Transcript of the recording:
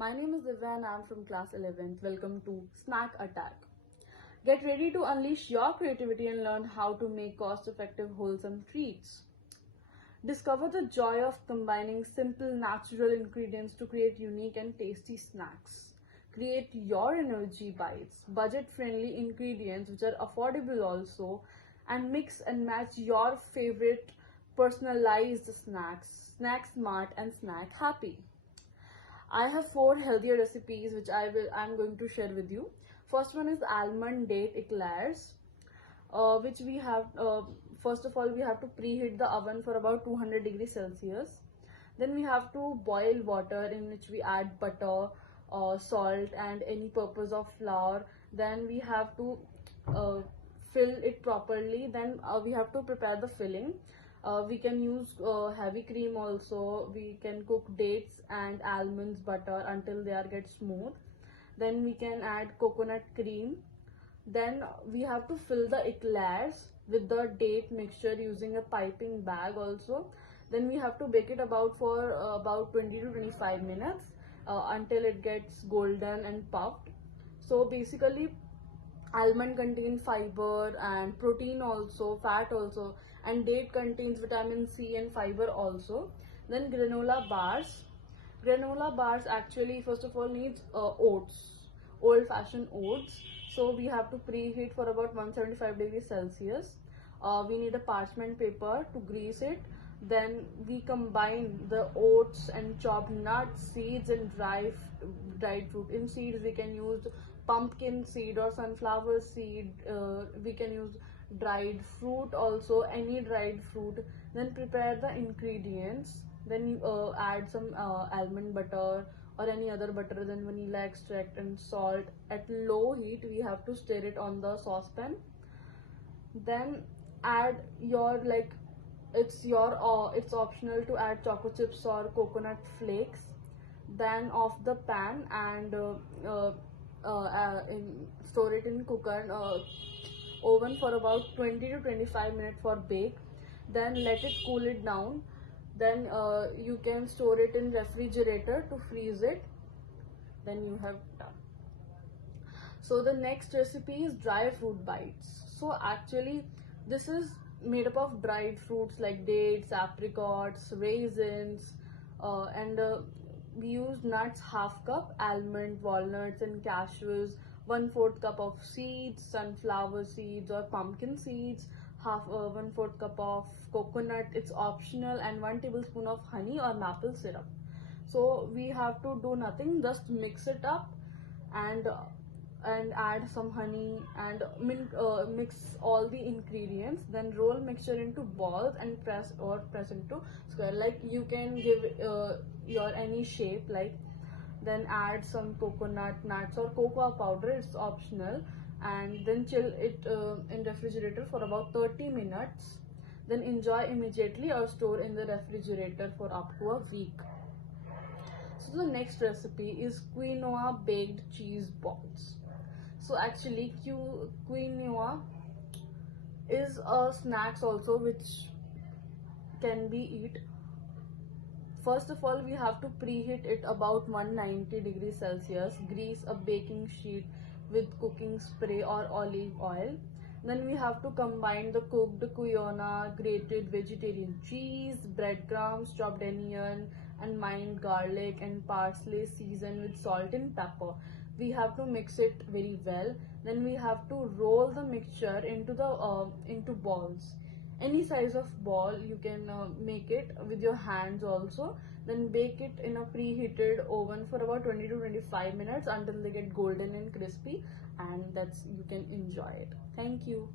My name is Divya and I'm from class 11th. Welcome to Snack Attack. Get ready to unleash your creativity and learn how to make cost-effective, wholesome treats. Discover the joy of combining simple, natural ingredients to create unique and tasty snacks. Create your energy bites, budget-friendly ingredients which are affordable also, and mix and match your favorite personalized snacks. Snack smart and snack happy. I have 4 healthier recipes which I'm going to share with you. First one is almond date eclairs, which we have. First of all, we have to preheat the oven for about 200 degrees Celsius. Then we have to boil water in which we add butter, salt, and any purpose of flour. Then we have to fill it properly. Then we have to prepare the filling. We can use heavy cream also. We can cook dates and almonds butter until they are get smooth. Then we can add coconut cream. Then we have to fill the eclairs with the date mixture using a piping bag also. Then we have to bake it for about 20 to 25 minutes until it gets golden and puffed. So basically, almond contains fiber and protein also, fat also, and date contains vitamin C and fiber also. Then granola bars actually first of all needs oats, old fashioned oats. So we have to preheat for about 175 degrees Celsius. We need a parchment paper to grease it. Then we combine the oats and chopped nuts, seeds, and dried fruit. In seeds we can use pumpkin seed or sunflower seed. We can use dried fruit also, any dried fruit. Then prepare the ingredients. Then you add some almond butter or any other butter, then vanilla extract and salt. At low heat we have to stir it on the saucepan. Then add your it's optional to add chocolate chips or coconut flakes. Then off the pan and store it in cooker oven for about 20 to 25 minutes for bake. Then let it cool it down. Then you can store it in refrigerator to freeze it. Then you have done. So the next recipe is dry fruit bites. So actually this is made up of dried fruits like dates, apricots, raisins, and we use nuts half cup, almond, walnuts, and cashews, 1/4 cup of seeds, sunflower seeds or pumpkin seeds, 1/4 cup of coconut, it's optional, and 1 tablespoon of honey or maple syrup. So we have to do nothing, just mix it up and add some honey and mix all the ingredients. Then roll mixture into balls and press into square. Like you can give your any shape like. Then add some coconut nuts or cocoa powder, it's optional, and then chill it in refrigerator for about 30 minutes. Then enjoy immediately or store in the refrigerator for up to a week. So the next recipe is quinoa baked cheese balls. So actually quinoa is a snacks also which can be eat. First of all, we have to preheat it about 190 degrees Celsius. Grease a baking sheet with cooking spray or olive oil. Then we have to combine the cooked quinoa, grated vegetarian cheese, breadcrumbs, chopped onion, and mined garlic and parsley seasoned with salt and pepper. We have to mix it very well. Then we have to roll the mixture into balls. Any size of ball you can make it with your hands also. Then bake it in a preheated oven for about 20 to 25 minutes until they get golden and crispy, and you can enjoy it. Thank you.